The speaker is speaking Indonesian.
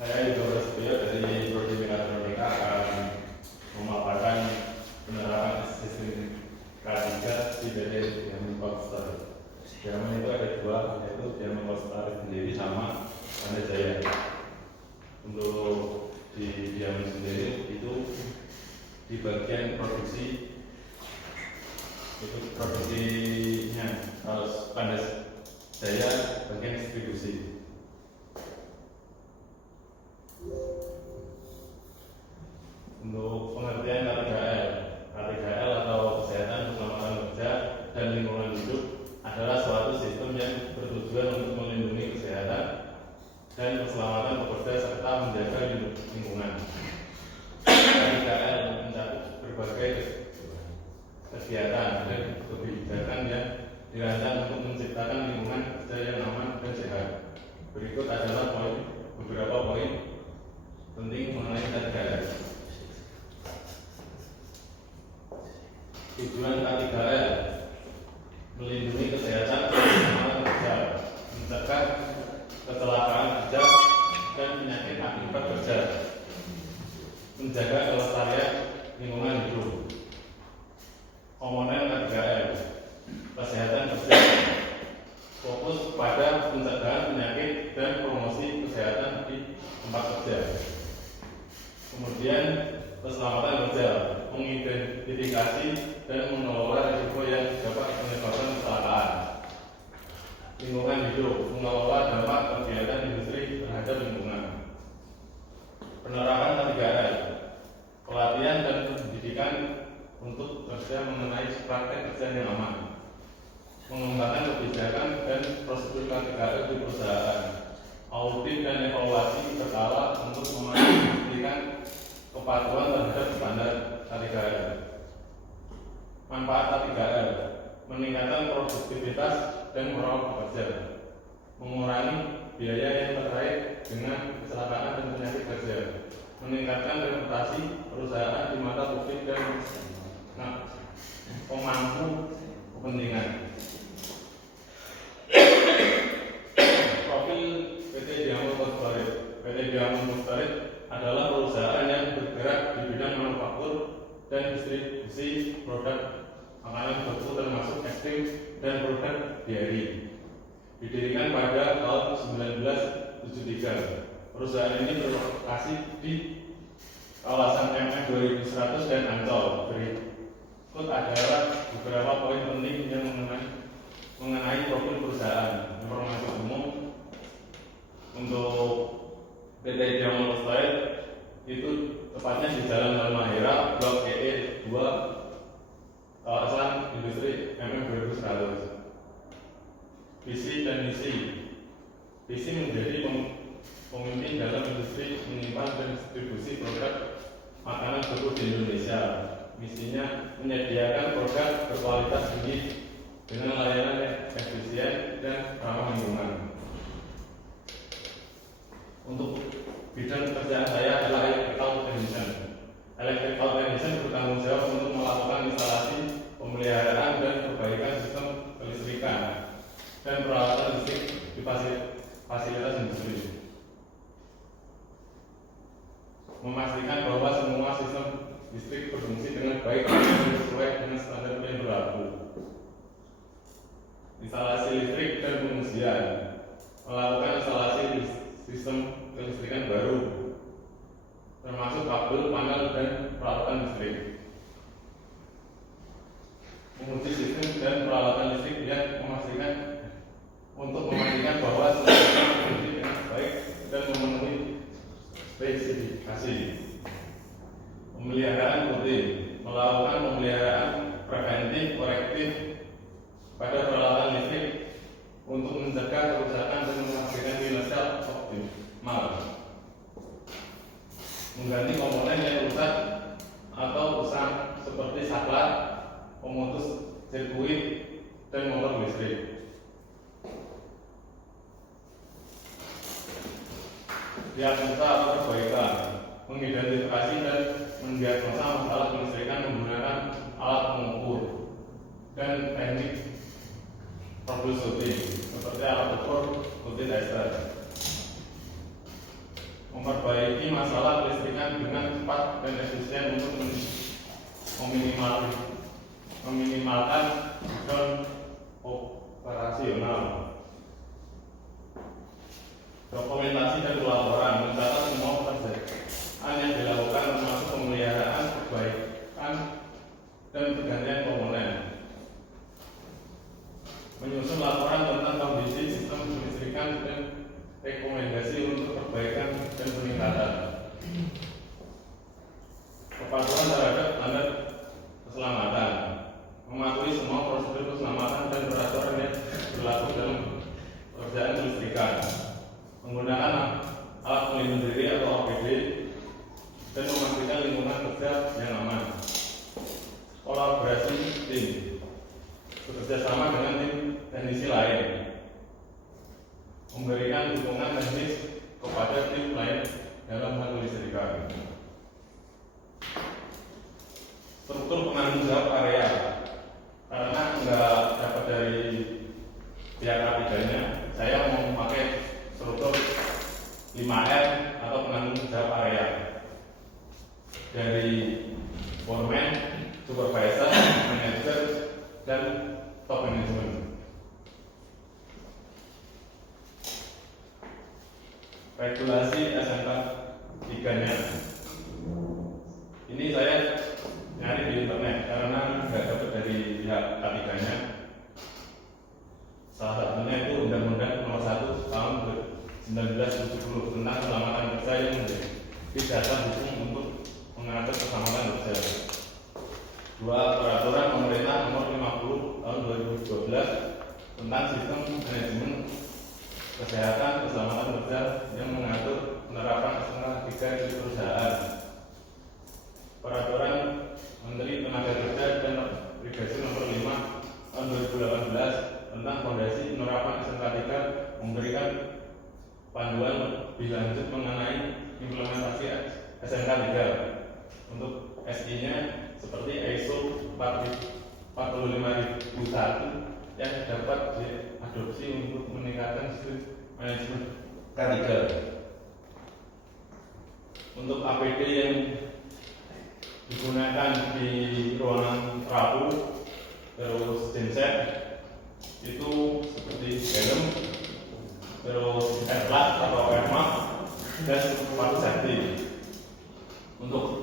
Saya juga bersedia dari Prodi Mekatronika akan memaparkan penerapan sistem K3 di PT Diamond Poster. Diamond itu ada dua, yaitu Diamond Poster sendiri sama Pandai Jaya. Untuk di Diamond sendiri itu di bagian produksi, itu produksinya, kalau Pandai Jaya bagian distribusi. Untuk pengertian K3L atau kesehatan, keselamatan kerja dan lingkungan hidup adalah suatu sistem yang bertujuan untuk melindungi kesehatan dan keselamatan pekerja serta menjaga lingkungan. K3L mencakup berbagai kegiatan dan kebijakan yang dirancang untuk menciptakan lingkungan kerja yang aman dan sehat. Berikut adalah beberapa poin penting mengenai K3L. Tujuan K3L: melindungi kesehatan dan keselamatan kerja, mencegah kecelakaan kerja dan penyakit akibat kerja, menjaga kelestarian lingkungan hidup. Komponen K3L: kesehatan kerja, fokus pada pencegahan penyakit dan promosi kesehatan di tempat kerja. Kemudian keselamatan kerja, mengidentifikasi dan mengelola risiko yang dapat menyebabkan kecelakaan. Lingkungan hidup, mengelola dampak kegiatan industri terhadap lingkungan. Penerapan K3L: pelatihan dan pendidikan untuk kerja mengenai praktek kerja yang aman. Mengembangkan kebijakan dan prosedur K3L di perusahaan. Audit dan evaluasi berkala untuk memastikan kepatuhan terhadap standar K3L. Manfaat K3L: meningkatkan produktivitas dan moral pekerja, mengurangi biaya yang terkait dengan kecelakaan dan penyakit kerja, meningkatkan reputasi perusahaan di mata publik dan pemangku kepentingan. Profil PT Diamond Poster. PT Diamond Poster adalah perusahaan yang bergerak di bidang manufaktur dan distribusi produk makanan beku termasuk es krim dan produk dairy. Didirikan pada tahun 1973. Perusahaan ini berlokasi di kawasan MM 2100 dan Ancol. Berikut adalah beberapa poin penting yang mengenai profil perusahaan. Informasi umum untuk PT Diamond Poster itu tepatnya di Jalan Halmahera, Blok EE 2, kawasan industri MM 2100. Visi dan misi. Visi menjadi pemimpin dalam industri menyimpan dan distribusi produk makanan beku di Indonesia. Misinya menyediakan produk berkualitas tinggi dengan layanan efisien dan ramah lingkungan. Untuk bidang pekerjaan saya adalah electrical technician. Electrical technician bertanggung jawab untuk melakukan instalasi, pemeliharaan dan perbaikan sistem kelistrikan dan peralatan listrik di fasilitas industri. Memastikan bahwa semua sistem listrik berfungsi dengan baik dan sesuai dengan standar yang berlaku. Instalasi listrik dan pengungsian. Melakukan instalasi sistem kelistrikan baru, termasuk kabel, panel, dan peralatan listrik. Menguji sistem dan peralatan listrik yang memastikan bahwa semua berfungsi dengan baik dan memenuhi spesifikasi. Pemeliharaan rutin. Melakukan pemeliharaan preventif korektif pada peralatan listrik untuk mencegah kerusakan dan memastikan kinerja optimal. Mengganti komponen yang rusak atau usang seperti saklar, pemutus sirkuit, dan motor listrik. Diagnosa atau perbaikan. Mengidentifikasi dan mendiagnosa masalah kelistrikan menggunakan alat pengukur dan teknik troubleshooting seperti alat ukur multitester. memperbaiki masalah kelistrikan dengan cepat dan efisien untuk meminimalkan down operasional. Dokumentasi dan pelaporan mencatat semua pekerjaan yang dilakukan termasuk pemeliharaan, perbaikan, dan pergantian komponen. Menyusun laporan tentang kondisi sistem kelistrikan dan rekomendasi untuk perbaikan dan peningkatan. Kepatuhan terhadap standar keselamatan, mematuhi semua prosedur keselamatan dan peraturan yang berlaku dalam pekerjaan kelistrikan, menggunakan alat pelindung diri atau APD, dan memastikan lingkungan kerja yang aman. Kolaborasi tim, bekerja sama dengan tim teknisi lain, memberikan dukungan teknis kepada tim lain dalam hal kelistrikan. Struktur penanggung jawab area, karena nggak dapat dari pihak ketiganya, saya mau memakai struktur 5R atau penanggung jawab area dari foreman, supervisor, manager, dan top management. Regulasi SMK 3-nya ini saya nyari di internet karena nggak dapat dari pihak K3-nya. Salah satunya itu Undang-Undang Nomor 1 Tahun 1970 tentang keselamatan kerja yang menjadi dasar hukum untuk mengatur keselamatan kerja. 2. Peraturan Pemerintah Nomor 50 Tahun 2012 tentang sistem manajemen kesehatan keselamatan kerja yang mengatur penerapan SMK 3 di perusahaan. Peraturan Menteri Tenaga Kerja dan Regulasi Nomor 5 Tahun 2018 tentang fondasi penerapan SMK 3 memberikan panduan lebih lanjut mengenai implementasi SMK 3 untuk SI-nya seperti ISO 45001 yang dapat diadopsi untuk meningkatkan sistem manajemen K3. Untuk APD yang digunakan di ruangan rabu terus genset itu seperti helm, terus airplug atau airmask dan sepatu safety. Untuk